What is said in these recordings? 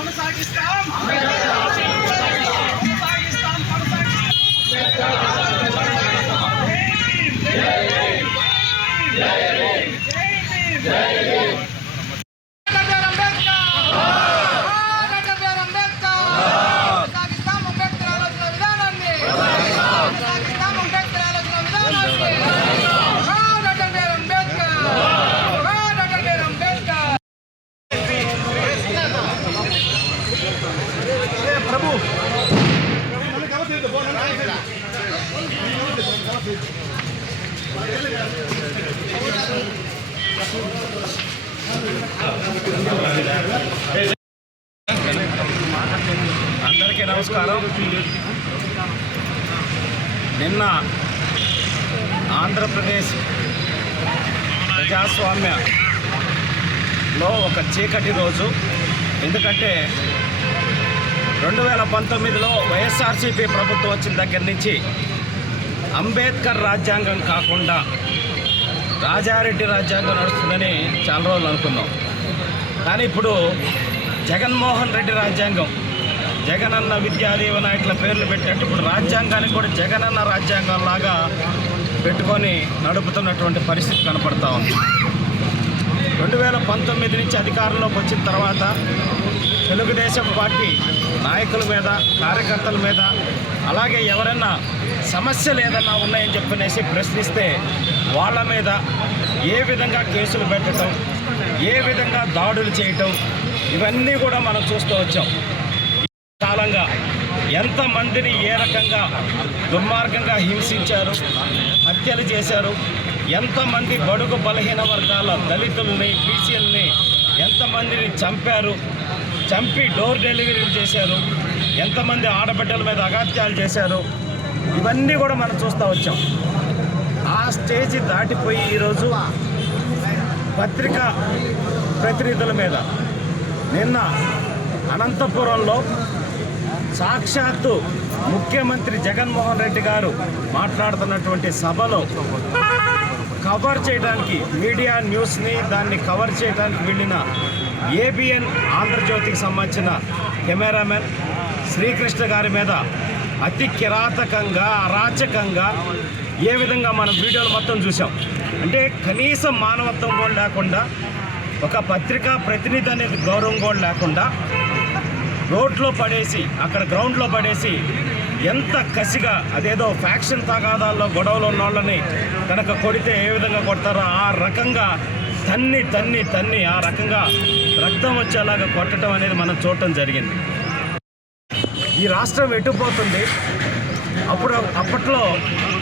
on the side of the అందరికీ నమస్కారం. నిన్న ఆంధ్రప్రదేశ్ ప్రజాస్వామ్యలో ఒక చీకటి రోజు. ఎందుకంటే రెండు వేల పంతొమ్మిదిలో వైఎస్ఆర్సీపీ ప్రభుత్వం వచ్చిన దగ్గర నుంచి అంబేద్కర్ రాజ్యాంగం కాకుండా రాజారెడ్డి రాజ్యాంగం నడుస్తుందని చాలా రోజులు అనుకున్నాం. కానీ ఇప్పుడు జగన్మోహన్ రెడ్డి రాజ్యాంగం జగనన్న విద్యాదీవన ఇట్లా పేర్లు పెట్టినట్టు ఇప్పుడు రాజ్యాంగానికి కూడా జగనన్న రాజ్యాంగం లాగా పెట్టుకొని నడుపుతున్నటువంటి పరిస్థితి కనపడతా ఉంది. రెండు వేల పంతొమ్మిది నుంచి అధికారంలోకి వచ్చిన తర్వాత తెలుగుదేశం పార్టీ నాయకుల మీద కార్యకర్తల మీద అలాగే ఎవరైనా సమస్యలు ఏదన్నా ఉన్నాయని చెప్పనేసి ప్రశ్నిస్తే వాళ్ళ మీద ఏ విధంగా కేసులు పెట్టడం ఏ విధంగా దాడులు చేయటం ఇవన్నీ కూడా మనం చూస్తూ వచ్చాం. కాలంగా ఎంతమందిని ఏ రకంగా దుర్మార్గంగా హింసించారు హత్యలు చేశారు ఎంతమంది బడుగు బలహీన వర్గాల దళితుల్ని బీసీలని ఎంతమందిని చంపారు చంపి డోర్ డెలివరీలు చేశారు ఎంతమంది ఆడబిడ్డల మీద అగాత్యాలు చేశారు ఇవన్నీ కూడా మనం చూస్తూ వచ్చాం. ఆ స్టేజ్ దాటిపోయి ఈరోజు పత్రికా ప్రతినిధుల మీద. నిన్న అనంతపురంలో సాక్షాత్తు ముఖ్యమంత్రి జగన్మోహన్ రెడ్డి గారు మాట్లాడుతున్నటువంటి సభలో కవర్ చేయడానికి మీడియా న్యూస్ని దాన్ని కవర్ చేయడానికి వెళ్ళిన ఏబిఎన్ ఆంధ్రజ్యోతికి సంబంధించిన కెమెరామెన్ శ్రీకృష్ణ గారి మీద అతి కిరాతకంగా అరాచకంగా ఏ విధంగా మనం వీడియోలు మొత్తం చూసాం అంటే కనీసం మానవత్వం కూడా లేకుండా ఒక పత్రికా ప్రతినిధి అనేది గౌరవం కూడా లేకుండా రోడ్లో పడేసి అక్కడ గ్రౌండ్లో పడేసి ఎంత కసిగా అదేదో ఫ్యాక్షన్ తగాదాల్లో గొడవలు ఉన్న వాళ్ళని కనుక కొడితే ఏ విధంగా కొడతారో ఆ రకంగా తన్ని తన్ని తన్ని ఆ రకంగా రక్తం వచ్చేలాగా కొట్టడం అనేది మనం చూడటం జరిగింది. ఈ రాష్ట్రం ఎటుపోతుంది అప్పుడు అప్పట్లో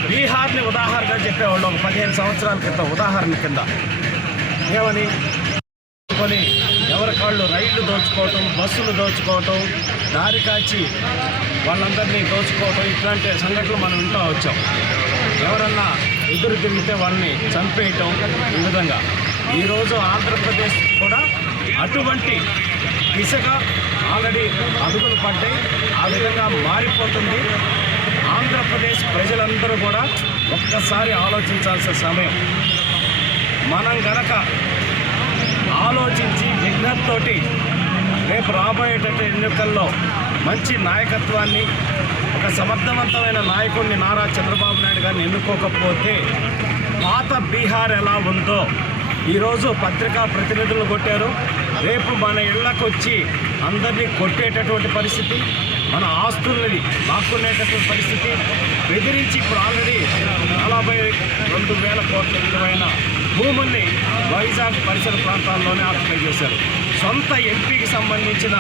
బీహార్ని ఉదాహరణగా చెప్పేవాళ్ళు. ఒక పదిహేను సంవత్సరాల క్రితం ఉదాహరణ కింద. ఏమని? కొని ఎవరి కాళ్ళు రైళ్ళు దోచుకోవటం బస్సులు దోచుకోవటం దారి కాచి వాళ్ళందరినీ దోచుకోవటం ఇట్లాంటి సంఘటనలు మనం వింటూ వచ్చాం. ఎవరన్నా ఎదురు తిరిగితే వాళ్ళని చంపేయటం ఈ విధంగా. ఈరోజు ఆంధ్రప్రదేశ్ కూడా అటువంటి దిశగా ఆల్రెడీ అడుగులు పడ్డాయి. ఆ విధంగా మారిపోతుంది. ఆంధ్రప్రదేశ్ ప్రజలందరూ కూడా ఒక్కసారి ఆలోచించాల్సిన సమయం. మనం గనక ఆలోచించి విఘ్నతతోటి రేపు రాబోయేటటువంటి ఎన్నికల్లో మంచి నాయకత్వాన్ని ఒక సమర్థవంతమైన నాయకుడిని నారా చంద్రబాబు నాయుడు గారిని ఎన్నుకోకపోతే పాత బీహార్ ఎలా ఉందో. ఈరోజు పత్రికా ప్రతినిధులు కొట్టారు. రేపు మన ఇళ్ళకు వచ్చి అందరినీ కొట్టేటటువంటి పరిస్థితి. మన ఆస్తులని లాక్కునేటటువంటి పరిస్థితి బెదిరించి ఇప్పుడు ఆల్రెడీ నలభై రెండు వేల కోట్ల విలువైన భూముల్ని వైజాగ్ పరిసర ప్రాంతాల్లోనే ఆక్యుపై చేశారు. సొంత ఎంపీకి సంబంధించిన